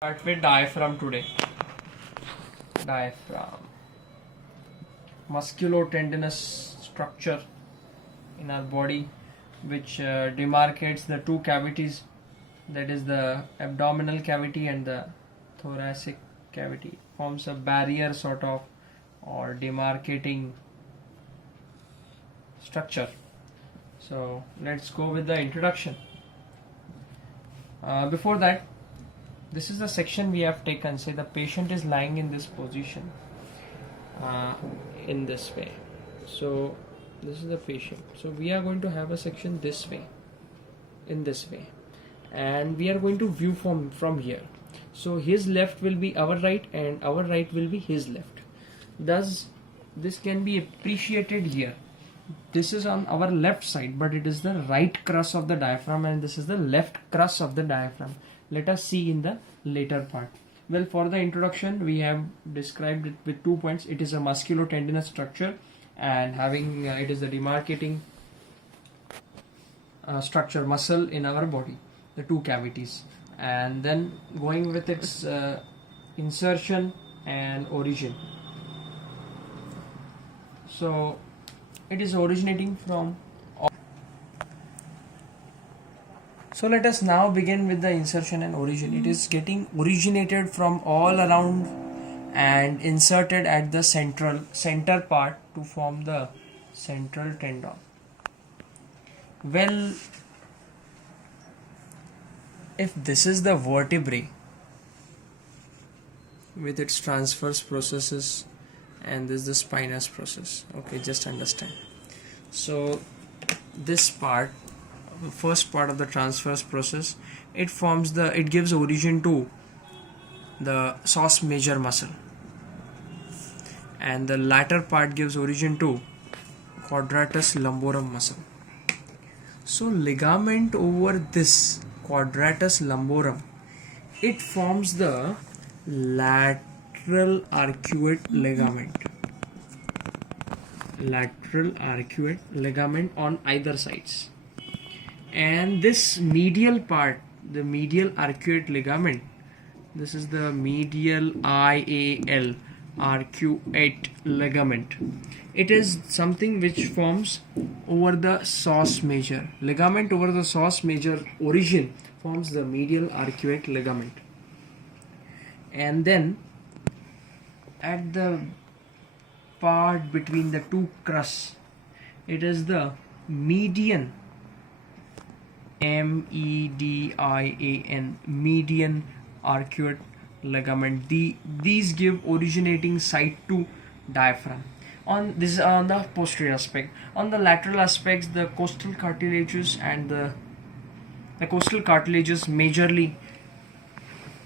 Start with diaphragm today. Diaphragm, musculotendinous structure in our body which demarcates the two cavities, that is the abdominal cavity and the thoracic cavity. Forms a barrier sort of, or demarcating structure. So let's go with the introduction. Before that, this is the section we have taken. Say the patient is lying in this position, in this way. So this is the patient. So we are going to have a section this way, in this way, and we are going to view from here. So his left will be our right and our right will be his left. Thus this can be appreciated here. This is on our left side, but it is the right crus of the diaphragm, and this is the left crus of the diaphragm. Let us see in the later part. Well, for the introduction, we have described it with 2 points. It is a musculotendinous structure, and having it is the demarcating structure, muscle in our body, the two cavities, and then going with its insertion and origin. So it is originating from. So let us now begin with the insertion and origin. It is getting originated from all around and inserted at the center part to form the central tendon. Well, if this is the vertebrae with its transverse processes, and this is the spinous process, okay, just understand. So this part, the first part of the transverse process, it gives origin to the psoas major muscle, and the latter part gives origin to quadratus lumborum muscle. So ligament over this quadratus lumborum, it forms the lateral arcuate ligament on either sides. And this medial part, the medial arcuate ligament, this is the medial IAL arcuate ligament. It is something which forms over the psoas major. Ligament over the psoas major origin forms the medial arcuate ligament. And then at the part between the two crusts, it is the median, median arcuate ligament. These give originating site to diaphragm. This is on the posterior aspect. On the lateral aspects, the costal cartilages and the costal cartilages majorly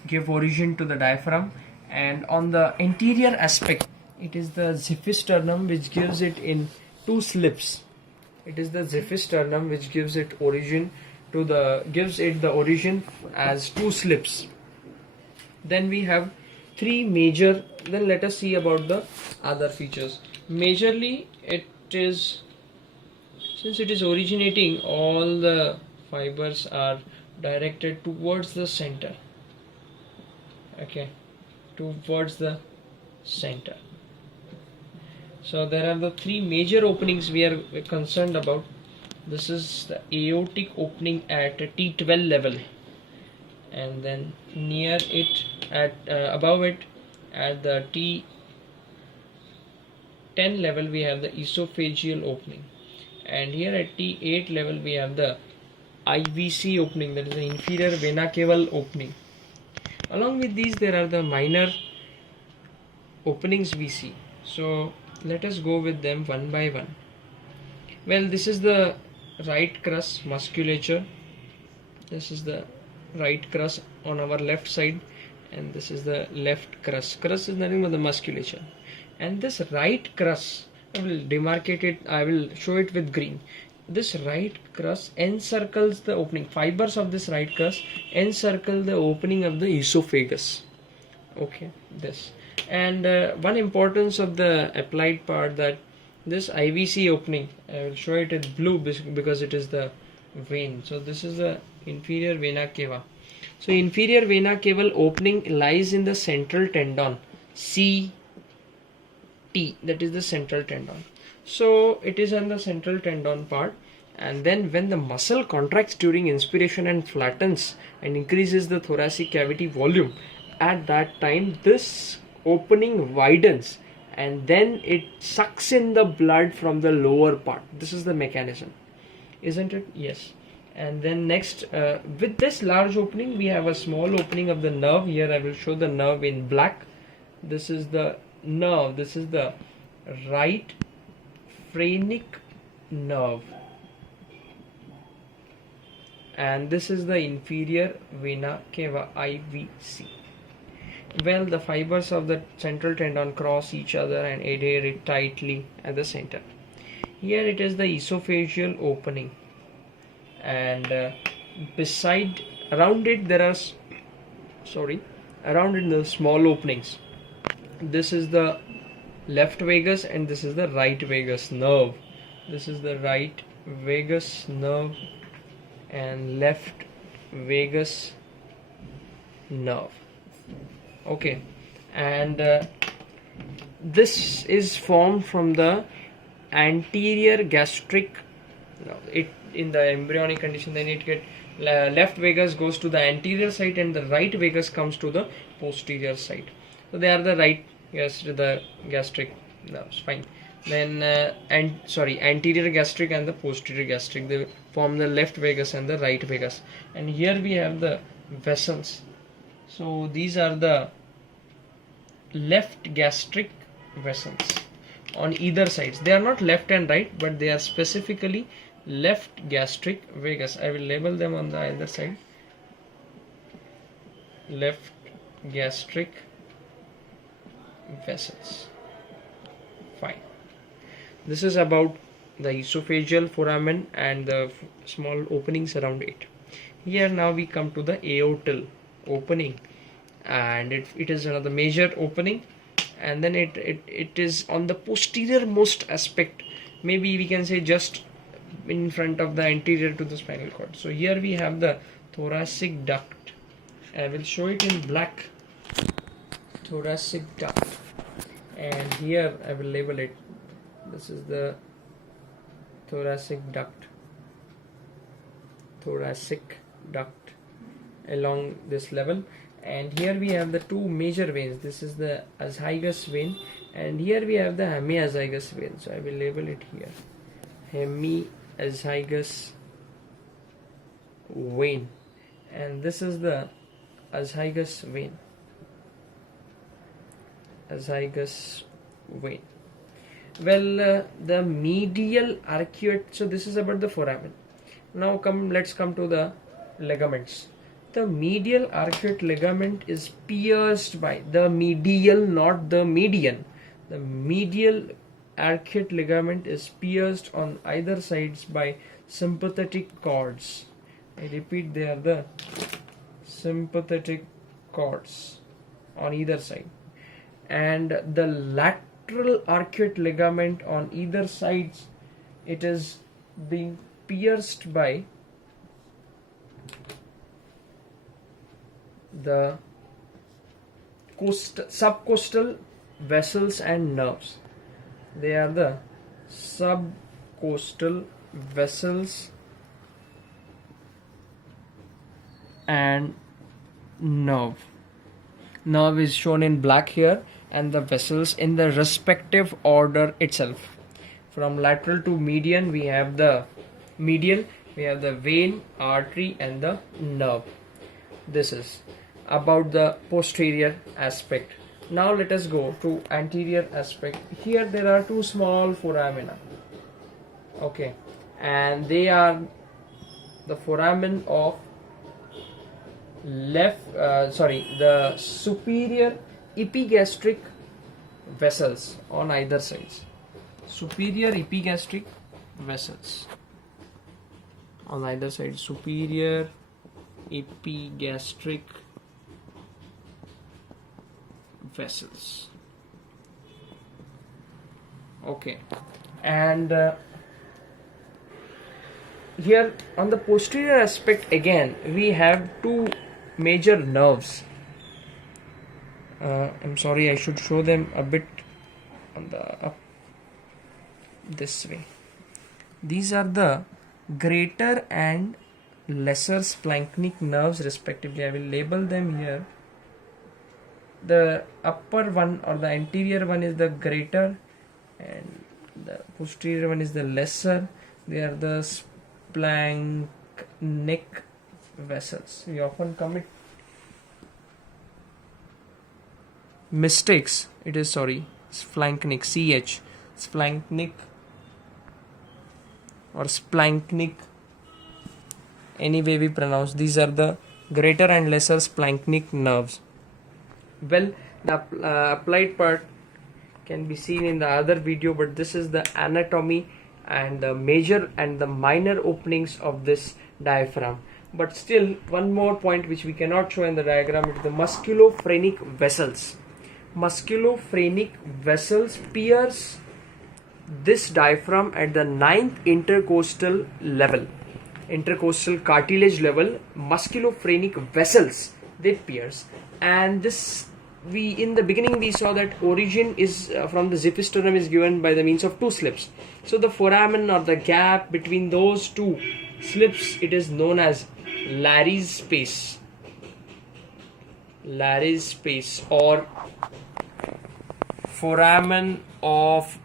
give origin to the diaphragm. And on the anterior aspect, it is the xiphisternum which gives it in two slips. It is the xiphisternum which gives it the origin as two slips. Then we have three major. Then let us see about the other features. Majorly, since it is originating, all the fibers are directed towards the center. Okay, towards the center. So there are the three major openings we are concerned about. This is the aortic opening at T12 level, and then near it above it at the T10 level we have the esophageal opening, and here at T8 level we have the IVC opening, that is the inferior vena cava opening. Along with these there are the minor openings we see. So let us go with them one by one. Well, this is the right crus musculature. This is the right crus on our left side, and this is the left crus. Crus is nothing but the musculature. And this right crus, I will demarcate it, I will show it with green. This right crus encircles the opening. Fibers of this right crus encircle the opening of the esophagus. Okay, this. And one importance of the applied part, that this IVC opening, I will show it in blue because it is the vein. So this is the inferior vena cava. So inferior vena cava opening lies in the central tendon CT, that is the central tendon. So it is on the central tendon part, and then when the muscle contracts during inspiration and flattens and increases the thoracic cavity volume, at that time this opening widens and then it sucks in the blood from the lower part. This is the mechanism, isn't it? Yes. And then next, with this large opening we have a small opening of the nerve. Here I will show the nerve in black. This is the nerve, this is the right phrenic nerve, and this is the inferior vena cava, IVC. Well, the fibers of the central tendon cross each other and adhere it tightly at the center. Here it is the esophageal opening, and around it there are around it the small openings. This is the left vagus and this is the right vagus nerve. This is the right vagus nerve and left vagus nerve. Okay, and this is formed from the anterior gastric. It in the embryonic condition, then it get left vagus goes to the anterior side and the right vagus comes to the posterior side. So they are the right, yes, the gastric nerves. Fine. Then anterior gastric and the posterior gastric, they form the left vagus and the right vagus. And here we have the vessels. So these are the left gastric vessels on either sides. They are not left and right, but they are specifically left gastric vagus. I will label them on the either side. Left gastric vessels. Fine. This is about the esophageal foramen and the small openings around it. Here now we come to the aortal opening, and it is another major opening, and then it is on the posterior most aspect, maybe we can say just in front of the anterior to the spinal cord. So here we have the thoracic duct. I will show it in black. Thoracic duct, and here I will label it. This is the thoracic duct. Thoracic duct along this level, and here we have the two major veins. This is the azygous vein, and here we have the hemiazygous vein. So I will label it here, hemiazygous vein, and this is the azygous vein. Azygous vein. Well, the medial arcuate. So this is about the foramen. Now let's come to the ligaments. The medial arcuate ligament is pierced by the medial, not the median. The medial arcuate ligament is pierced on either sides by sympathetic cords. I repeat, they are the sympathetic cords on either side. And the lateral arcuate ligament on either sides, it is being pierced by the subcostal vessels and nerves. They are the subcostal vessels and nerve. Nerve is shown in black here, and the vessels in the respective order itself. From lateral to median, we have the medial, we have the vein, artery, and the nerve. This is about the posterior aspect. Now let us go to anterior aspect. Here there are two small foramina. Okay, and they are the foramen of the superior epigastric vessels on either sides. Superior epigastric vessels on either side. Superior epigastric vessels. Okay, and here on the posterior aspect again we have two major nerves. I'm sorry, I should show them a bit on the up this way. These are the greater and lesser splanchnic nerves respectively. I will label them here. The upper one or the anterior one is the greater and the posterior one is the lesser. They are the splanchnic vessels. We often commit mistakes. It is splanchnic, splanchnic or splanchnic, any way we pronounce. These are the greater and lesser splanchnic nerves. Well, the applied part can be seen in the other video, but this is the anatomy and the major and the minor openings of this diaphragm. But still, one more point which we cannot show in the diagram is the musculophrenic vessels. Musculophrenic vessels pierce this diaphragm at the 9th intercostal level, intercostal cartilage level. Musculophrenic vessels, they pierce, and this in the beginning we saw that origin is from the xiphisternum is given by the means of two slips. So the foramen or the gap between those two slips, it is known as Larry's space. Larry's space or foramen of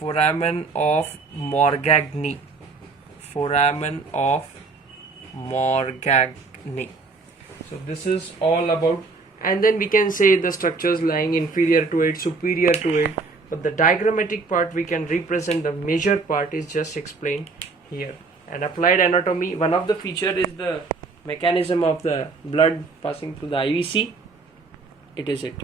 Morgagni. Foramen of Morgagni. So this is all about, and then we can say the structures lying inferior to it, superior to it, but the diagrammatic part we can represent the major part is just explained here. And applied anatomy, one of the feature is the mechanism of the blood passing through the IVC. It is it.